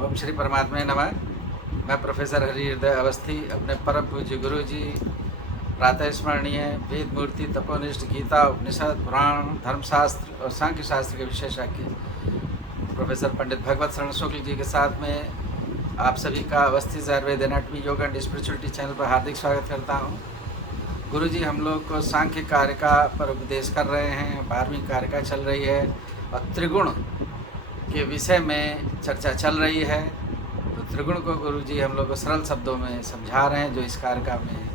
ओम श्री परमात्मा नमः। मैं प्रोफेसर हरि हृदय अवस्थी अपने परम पूज्य गुरु जी प्रातः स्मरणीय वेद मूर्ति तपोनिष्ठ गीता उपनिषद पुराण धर्मशास्त्र और सांख्य शास्त्र के विशेषज्ञ प्रोफेसर पंडित भगवत शरण शुक्ल जी के साथ में आप सभी का Awasthi Ayurveda anatomy yoga and spirituality channel पर हार्दिक स्वागत करता हूँ। गुरु जी हम लोग को सांख्य कारिका पर उपदेश कर रहे हैं। 12वीं कारिका चल रही है और त्रिगुण के विषय में चर्चा चल रही है। तो त्रिगुण को गुरु जी हम लोग को सरल शब्दों में समझा रहे हैं जो इस कारिका में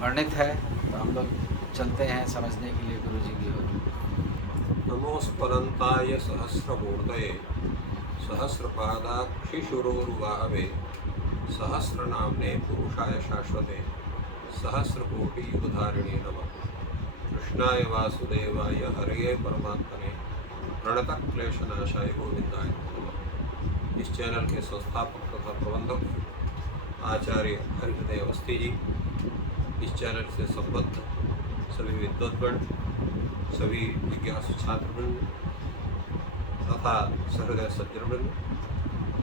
वर्णित है। तो हम लोग चलते हैं समझने के लिए गुरु जी की ओर। नमोस्पदन्ताय सहस्रमूर्तये सहस्रपादाक्षिशुरोरुबाहवे सहस्रनाम्ने पुरुषाय शाश्वते सहस्रकोटियुगधारिणे नमः। कृष्णाय वासुदेवाय हरये परमात्मने प्रणतक्लेशनाशाय गोविंदाय नमः। इस चैनल के संस्थापक तथा प्रबंधक आचार्य हरि हृदय अवस्थी जी, इस चैनल से संबद्ध सभी विद्वद्गण, सभी जिज्ञासु छात्रवृंद तथा सहृदय सज्जनवृंद,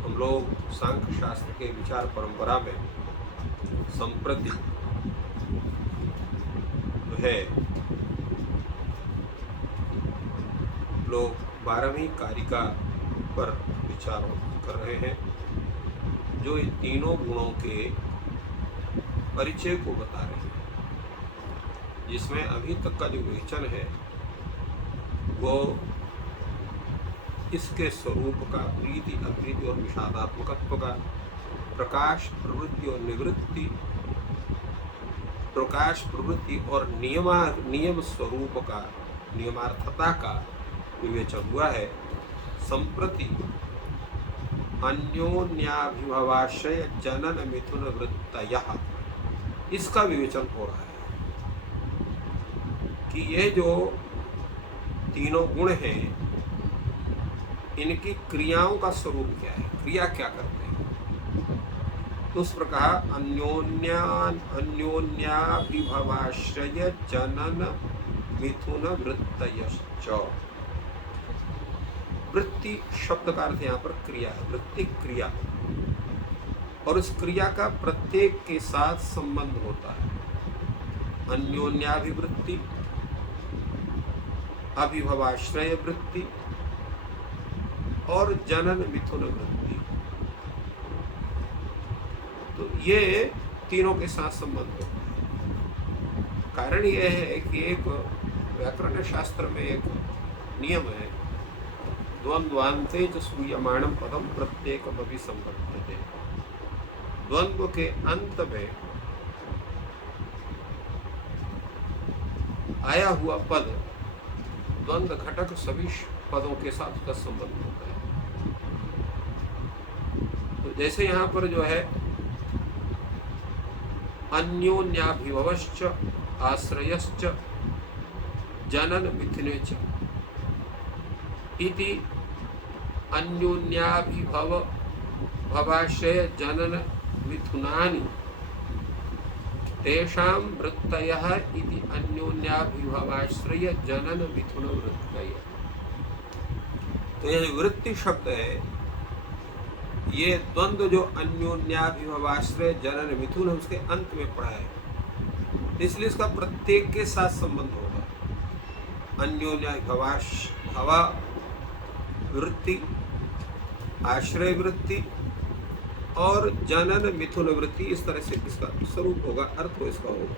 हम लोग सांख्य शास्त्र के विचार परंपरा में संप्रति जो है लोग 12वीं कारिका पर विचार कर रहे हैं, जो इन तीनों गुणों के परिचय को बता रहे हैं, जिसमें अभी तक का जो विवेचन है वो इसके स्वरूप का, प्रीति अप्रीति और विषादात्मकत्व का, प्रकाश प्रवृत्ति और निवृत्ति, प्रकाश प्रवृत्ति और नियम स्वरूप का, नियमार्थता का विवेचन हुआ है। संप्रति अन्योन्याभिभवाश्रय जनन मिथुन वृत्तयः, इसका विवेचन हो रहा है कि ये जो तीनों गुण हैं इनकी क्रियाओं का स्वरूप क्या है, क्रिया क्या करते हैं। तो उस प्रकार अन्योन्याभिभवाश्रय जनन मिथुन वृत्तयश्च। वृत्ति शब्द का अर्थ यहाँ पर क्रिया है, वृत्ति क्रिया, और उस क्रिया का प्रत्येक के साथ संबंध होता है। अन्योन्याभिवृत्ति, अभिभवाश्रय वृत्ति और जनन मिथुन वृत्ति, तो ये तीनों के साथ संबंध होता है। कारण यह है कि एक व्याकरण शास्त्र में एक नियम है, द्वंद्वान्ते च श्रूयमाणं पदम प्रत्येकमपि संवर्तते। द्वंद्व के अंत में आया हुआ पद, द्वंद्व घटक सभी पदों के साथ उसका संबंध होता है। तो जैसे यहाँ पर जो है अन्योन्याभिभवश्च आश्रयश्च जनन मिथुने च इति अन्योन्याभिभव भवाश्रय जनन मिथुनानि तेषां वृत्तयः इति अन्योन्याभिभवाश्रय जनन मिथुन वृत्तयः। तो यह वृत्ति शब्द है, ये द्वंद्व जो अन्योन्याभिभवाश्रय जनन मिथुन है उसके अंत में पड़ा है, इसलिए इसका प्रत्येक के साथ संबंध होगा। अन्योन्याभिभवा वृत्ति, आश्रय वृत्ति और जनन मिथुन वृत्ति, इस तरह से इसका स्वरूप होगा, अर्थ इसका होगा।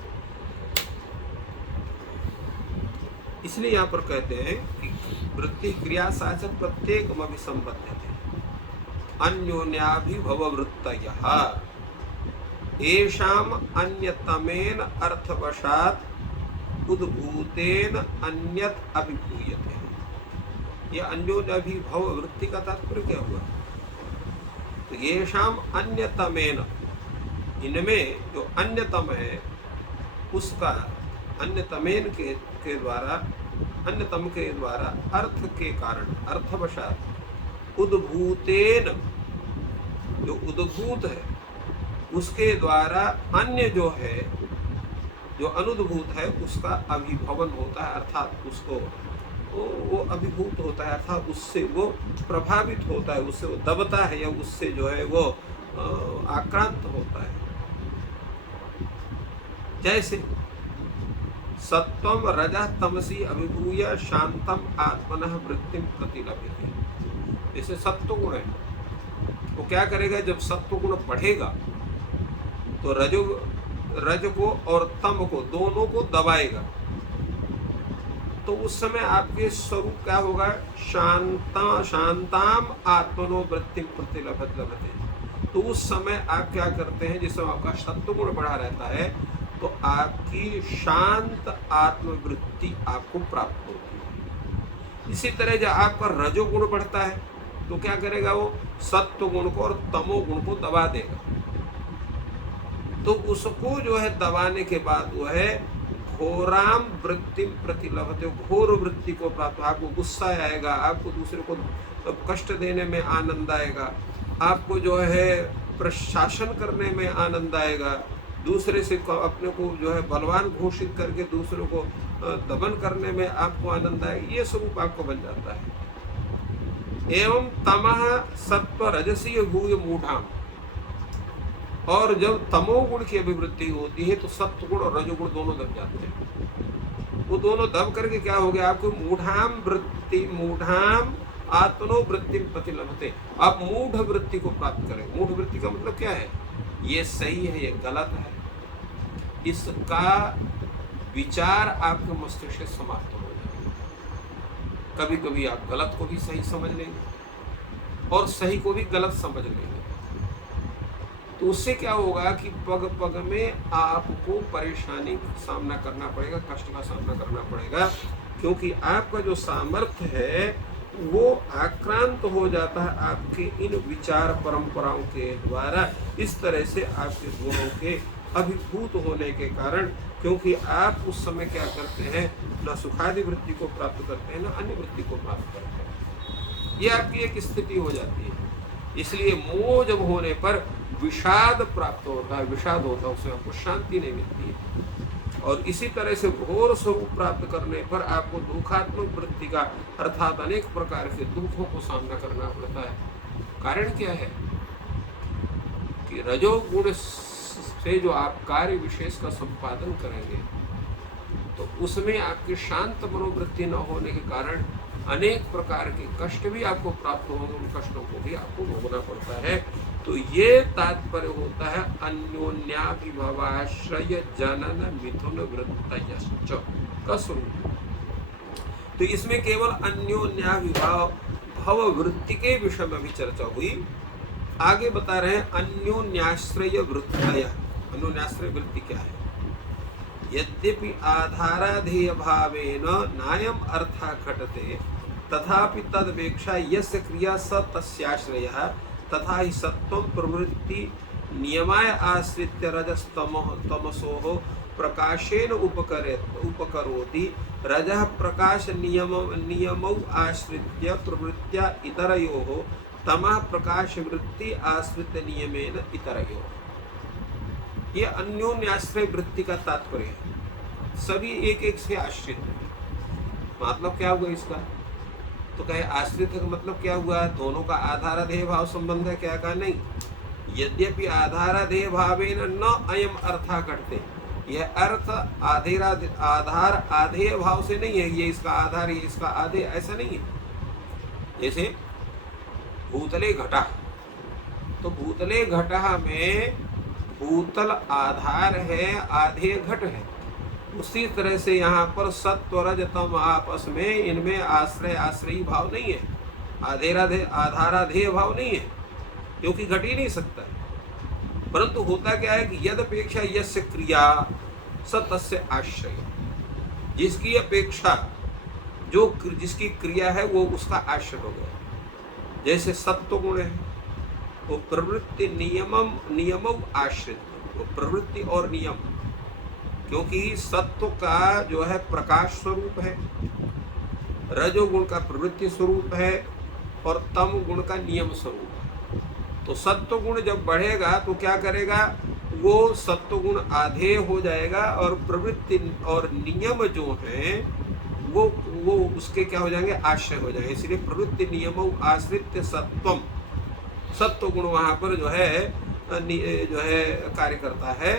इसलिए यहाँ पर कहते हैं कि वृत्ति क्रिया साचक प्रत्येक अभिसंबध्यते अन्योन्याभिभव वृत्तयः येषाम् अन्यतमेन अर्थवशात् उद्भूतेन अन्यत् अभिभूयते। यह अन्योन्याभिभव वृत्ति का तात्पर्य क्या हुआ? तो येषाम् अन्यतमेन, इनमें जो अन्यतम है उसका अन्यतमेन के द्वारा, अन्यतम के द्वारा अर्थ के कारण, अर्थवशात उद्भूतेन, जो उद्भूत है उसके द्वारा अन्य जो है, जो अनुद्भूत है उसका अभिभवन होता है, अर्थात उसको वो अभिभूत होता है, अर्थात उससे वो प्रभावित होता है, उससे वो दबता है, या उससे जो है वो आक्रांत होता है। जैसे सत्वम रजः तमसी अभिभूय शांतम आत्मनः वृत्तिम प्रतिलभ्यते। जैसे सत्व गुण है, वो क्या करेगा, जब सत्व गुण बढ़ेगा तो रज को और तम को दोनों को दबाएगा, तो उस समय आपके स्वरूप क्या होगा, शांताम आत्मनो वृत्तिम प्रतिलभते। तो उस समय आप क्या करते हैं, जिस समय आपका सत्व गुण बढ़ा रहता है तो आपकी शांत आत्मवृत्ति आपको प्राप्त होती है। इसी तरह जब आपका रजोगुण बढ़ता है तो क्या करेगा, वो सत्व गुण को और तमो गुण को दबा देगा। तो उसको जो है दबाने के बाद वो है घोराम वृत्ति प्रतिलभते, घोर वृत्ति को प्राप्त। आपको गुस्सा आएगा, आपको दूसरे को कष्ट देने में आनंद आएगा, आपको जो है प्रशासन करने में आनंद आएगा, दूसरे से अपने को जो है बलवान घोषित करके दूसरों को दमन करने में आपको आनंद आएगा। ये स्वरूप आपको बन जाता है। एवं तमः सत्व रजसी भूय मूढ़ाम, और जब तमोगुण की अभिवृद्धि होती है तो सत्व गुण और रजोगुण दोनों दब जाते हैं। वो दोनों दब करके क्या हो गया, आपको मूढ़ाम आत्मनो वृत्ति प्रतिलभते, आप मूढ़ वृत्ति को प्राप्त करें। मूढ़ वृत्ति का मतलब क्या है, ये सही है, ये गलत है, इसका विचार आपके मस्तिष्क से समाप्त हो जाएगा। कभी कभी आप गलत को भी सही समझ लेंगे और सही को भी गलत समझ लेंगे। तो उससे क्या होगा कि पग पग में आपको परेशानी का सामना करना पड़ेगा, कष्ट का सामना करना पड़ेगा, क्योंकि आपका जो सामर्थ्य है वो आक्रांत हो जाता है आपके इन विचार परंपराओं के द्वारा। इस तरह से आपके गुणों के अभिभूत होने के कारण, क्योंकि आप उस समय क्या करते हैं, न सुखादि वृत्ति को प्राप्त करते हैं, न अन्य वृत्ति को प्राप्त करते हैं। ये आपकी एक स्थिति हो जाती है। इसलिए मोह जब होने पर विषाद प्राप्त होता है, विषाद होता है, उसमें आपको शांति नहीं मिलती है। और इसी तरह से घोर स्वरूप प्राप्त करने पर आपको दुखात्मक वृत्ति का, अर्थात अनेक प्रकार के दुखों को सामना करना पड़ता है। कारण क्या है कि रजोगुण से जो आप कार्य विशेष का संपादन करेंगे तो उसमें आपकी शांत मनोवृत्ति न होने के कारण अनेक प्रकार के कष्ट भी आपको प्राप्त होंगे, उन कष्टों को भी आपको भोगना पड़ता है। तो ये तात्पर्य होता है अन्योन्याभिभवाश्रय जनन मिथुन वृत्तयश्च का स्वरूप। तो इसमें केवल अन्योन्याभिभाव भव वृत्ति के विषय में भी चर्चा हुई। आगे बता रहे हैं अन्योन्याश्रय वृत्तय। अन्योन्याश्रय वृत्ति क्या है, यद्यपि आधाराधेय भावेन नायम अर्थः घटते तथापि तदपेक्षा यस्य क्रिया स तस्याश्रयः तथा ही सत्वं प्रवृत्ति नियमाय आश्रित्य रजस्तमसोः प्रकाशेन उपकरोति रजः प्रकाश नियमौ आश्रित्य प्रवृत्त्या इतरयोः तमः प्रकाश वृत्ति आश्रित्य नियमेन इतरयोः। ये अन्योन्याश्रय वृत्ति का तात्पर्य है। सभी एक एक से आश्रित है। मतलब क्या हुआ इसका, तो कहे आश्रित का मतलब क्या हुआ, दोनों का आधाराधेय भाव संबंध है, क्या कहा, नहीं। यद्यपि आधाराधेय भावेन न अयम अर्थः घटते, यह अर्थ आधार आधेय भाव से नहीं है, ये इसका आधार, ये इसका आधेय, ऐसा नहीं है। जैसे भूतले घटा, तो भूतले घटा में भूतल आधार है, आधेय घट है। उसी तरह से यहाँ पर सत्व रज तम आपस में, इनमें आश्रय आश्रयी भाव नहीं है, आधाराधेय भाव नहीं है, क्योंकि घट ही नहीं सकता है। परंतु होता क्या है कि यदपेक्षा यस्य क्रिया स तस्य आश्रय, जिसकी अपेक्षा जो जिसकी क्रिया है वो उसका आश्रय हो गया। जैसे सत्व गुण है, वो प्रवृत्ति नियमों आश्रित, वो प्रवृत्ति और नियम, क्योंकि सत्व का जो है प्रकाश स्वरूप है, रजोगुण का प्रवृत्ति स्वरूप है और तम गुण का नियम स्वरूप है। तो सत्व गुण जब बढ़ेगा तो क्या करेगा, वो सत्व गुण आधेय हो जाएगा और प्रवृत्ति और नियम जो है वो वो उसके क्या हो जाएंगे, आश्रय हो जाएंगे। इसलिए प्रवृत्ति नियमों आश्रित सत्वम, सत्व गुण वहां पर जो है कार्य करता है।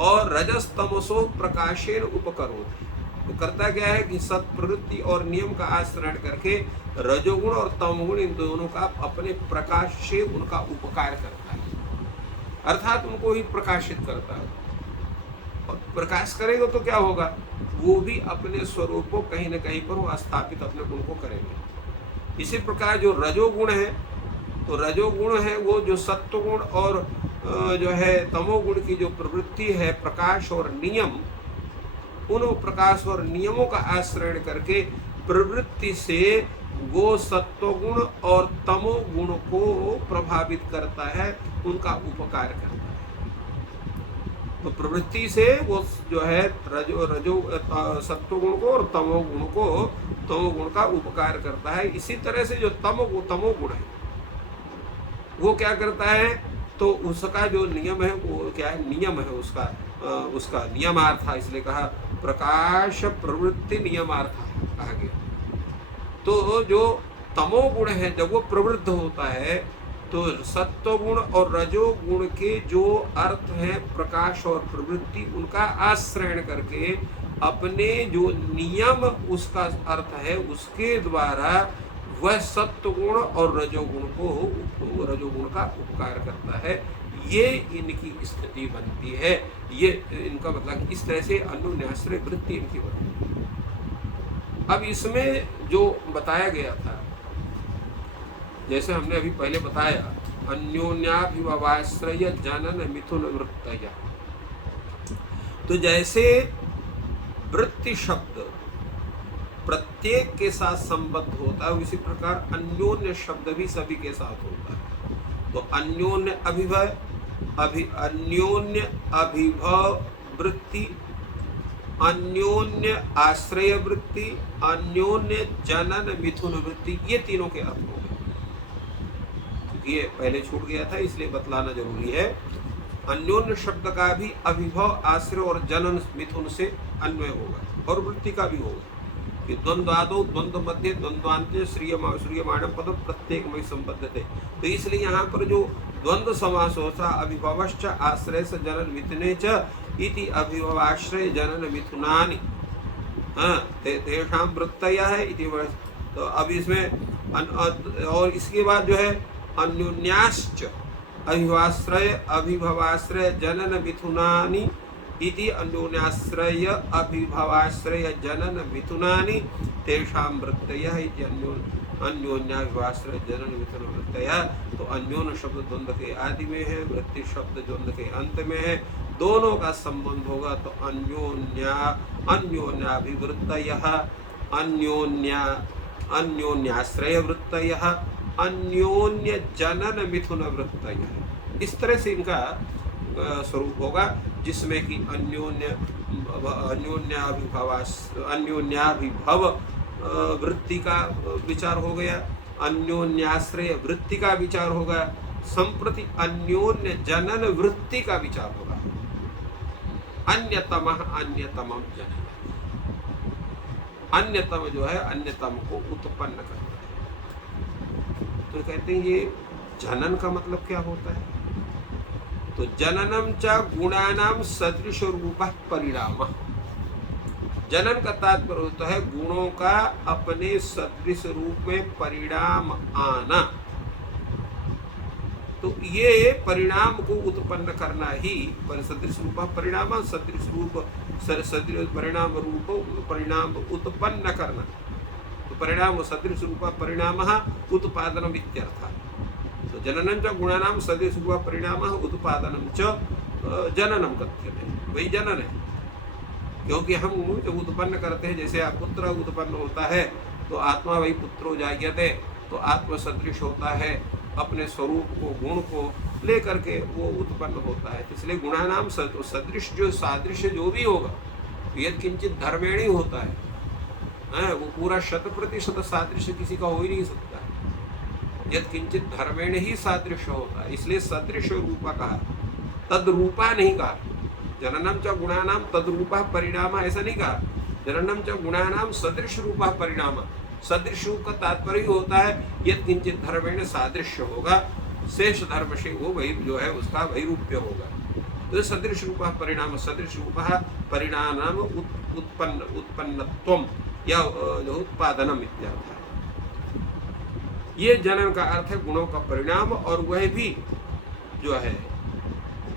और रजस तमसो प्रकाशेन उपकरोति, तो करता क्या है कि सत प्रवृत्ति और नियम का आश्रय करके रजोगुण और तमोगुण इन दोनों का अपने प्रकाश से उनका उपकार करता है, अर्थात उनको ही प्रकाशित करता है। और प्रकाश करेगा तो क्या होगा, वो भी अपने स्वरूप को कहीं न कहीं पर वो स्थापित अपने गुण को करेंगे। इसी प्रकार जो रजोगुण है, तो रजोगुण है वो जो सत्वगुण और जो है तमोगुण की जो प्रवृत्ति है, प्रकाश और नियम, उन प्रकाश और नियमों का आश्रय करके प्रवृत्ति से वो सत्वगुण और तमोगुण को प्रभावित करता है, उनका उपकार करता है। तो प्रवृत्ति से वो जो है सत्वगुण को और तमोगुण का उपकार करता है। इसी तरह से जो तमोगुण है वो क्या करता है, तो उसका जो नियम है वो क्या है, नियम है उसका नियमार्थ, इसलिए कहा प्रकाश प्रवृत्ति नियमार्थ कहा गया। तो जो तमोगुण है जब वो प्रवृत्त होता है, तो सत्वगुण और रजोगुण के जो अर्थ है प्रकाश और प्रवृत्ति, उनका आश्रय करके अपने जो नियम उसका अर्थ है उसके द्वारा वह सत्वगुण और रजोगुण का उपकार करता है। ये इनकी स्थिति बनती है। ये इनका मतलब इस तरह से अन्योन्याश्रय वृत्ति इनकी बनती है। अब इसमें जो बताया गया था, जैसे हमने अभी पहले बताया, अन्योन्याभिभवाश्रय जनन मिथुन वृत्तय, तो जैसे वृत्ति शब्द प्रत्येक के साथ संबद्ध होता है, उसी प्रकार अन्योन्य शब्द भी सभी के साथ होता है। तो अन्योन्य अभिभव वृत्ति, अन्योन्य आश्रय वृत्ति, अन्योन्य जनन मिथुन वृत्ति, ये तीनों के अर्थ हो गए। क्योंकि ये पहले छूट गया था इसलिए बतलाना जरूरी है। अन्योन्य शब्द का भी अभिभव, आश्रय और जनन मिथुन से अन्वय होगा, और वृत्ति का भी होगा कि द्वंद्वादो द्वंद्व मध्य द्वंद्वान्त्य श्रियमाणम पदम प्रत्येक में संबद्ध थे। तो इसलिए यहाँ पर जो द्वंद्व समास होता, अभिभवश्च आश्रय से जनन मिथुने च इति अभिभवाश्रय जनन मिथुनानि तेषां वृत्तयः है इति। तो अब इसमें और इसके बाद जो है अन्योन्याश्च अभिभवाश्रय जनन मिथुनानि इति अन्योन्याश्रय अभिभवाश्रय जनन मिथुनानि तेषां वृत्तयः इति अन्योन्याभिभाश्रय जनन मिथुन वृत्तयः। तो अन्योन्य शब्द द्वंद्व के आदि में है, वृत्ति शब्द द्वंद्व के अंत में है, दोनों का संबंध होगा। तो अन्योन्याभिवृत्तयः, अन्योन्याश्रय वृत्तयः, अन्योन्य जनन मिथुन वृत्तयः, इस तरह से इनका स्वरूप होगा, जिसमें कि अन्योन्याभिभव वृत्ति का विचार हो गया, अन्योन्याश्रय वृत्ति का विचार होगा, संप्रति अन्योन्य जनन वृत्ति का विचार होगा। अन्यतमः अन्यतमं जनन, अन्यतम जो है अन्यतम को उत्पन्न करता है। तो कहते हैं ये जनन का मतलब क्या होता है, तो जननम च गुणानाम सदृश रूपः परिणामः। जनन का तात्पर्य होता है गुणों का अपने सदृश रूप में परिणाम आना। तो ये परिणाम को उत्पन्न करना ही सदृश रूप परिणाम, सदृश रूप सदृश परिणाम रूप परिणाम उत्पन्न करना। तो परिणाम सदृश रूप परिणाम उत्पादनम इत्यर्थः। तो जननं च गुणानां सदृश रूप परिणाम उत्पादनम च जननम कथ्यते, वही जनन है। क्योंकि हम जब उत्पन्न करते हैं, जैसे पुत्र उत्पन्न होता है तो आत्मा वही पुत्रो जायते, तो आत्म सदृश होता है, अपने स्वरूप को गुण को लेकर के वो उत्पन्न होता है। इसलिए गुणानाम सदृश जो सादृश्य जो भी होगा, यद किंचित धर्मेणी होता है, वो पूरा 100% सादृश्य किसी का हो ही नहीं सकता है। यद किंचित धर्मेण ही सादृश्य होता है, इसलिए सदृश रूपा कहा, तद रूपा नहीं कहा। जननम च गुणानाम तद रूपा परिणाम ऐसा नहीं कहा, जननम च गुणानाम सदृश रूपा परिणाम। सदृश रूप का तात्पर्य होता है यद किंचित धर्मेण सादृश्य होगा, शेष धर्म से वो वही जो है उसका वैरूप्य होगा। तो सदृश रूपा परिणाम, सदृश रूपा परिणाम उत्पन्नत्वम या उत्पादनम इत्यादि। ये जनन का अर्थ है गुणों का परिणाम, और वह भी जो है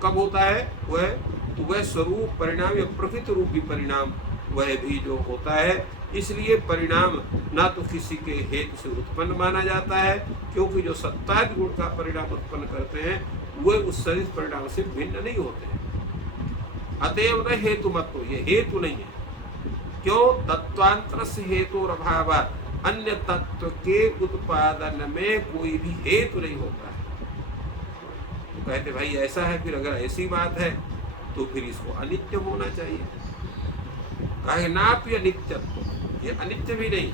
कब होता है, वह स्वरूप परिणाम या प्रकृति रूपी परिणाम वह भी जो होता है। इसलिए परिणाम ना तो किसी के हेतु से उत्पन्न माना जाता है, क्योंकि जो सत्तादि गुण का परिणाम उत्पन्न करते हैं वे उस सदिश परिणाम से भिन्न नहीं होते हैं। अतएव न हेतु मत, ये हेतु नहीं है। क्यों? तत्वांतर से हेतु अभाव, अन्य तत्व के उत्पादन में कोई भी हेतु नहीं होता है। तो कहते भाई ऐसा है, फिर अगर ऐसी बात है तो फिर इसको अनित्य होना चाहिए। कहे नापि अनित्यत्व, ये अनित्य भी नहीं।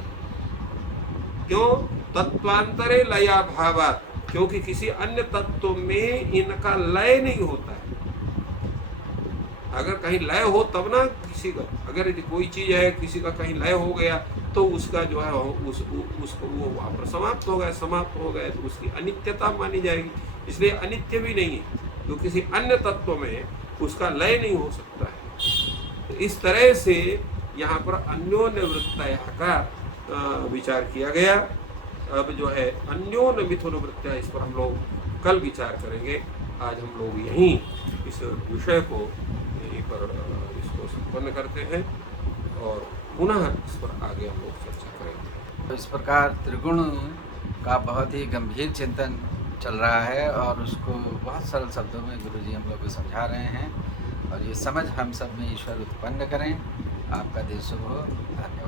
क्यों? तत्वांतरे लयाभावात्, क्योंकि किसी अन्य तत्व में इनका लय नहीं होता है। अगर कहीं लय हो तब ना किसी का, अगर कोई चीज है किसी का कहीं लय हो गया तो उसका जो है उसको वो वहाँ पर समाप्त हो गए तो उसकी अनित्यता मानी जाएगी। इसलिए अनित्य भी नहीं है, तो किसी अन्य तत्व में उसका लय नहीं हो सकता है। तो इस तरह से यहाँ पर अन्योन्य वृत्तया का विचार किया गया। अब जो है अन्योन्य मिथुन वृत्तया, इस पर हम लोग कल विचार करेंगे। आज हम लोग यहीं इस विषय को यहीं पर इसको संपन्न करते हैं और पुनः इस पर आगे हम लोग चर्चा करेंगे। तो इस प्रकार त्रिगुण का बहुत ही गंभीर चिंतन चल रहा है और उसको बहुत सरल शब्दों में गुरुजी हम लोग को समझा रहे हैं, और ये समझ हम सब में ईश्वर उत्पन्न करें। आपका दिन शुभ हो। धन्यवाद।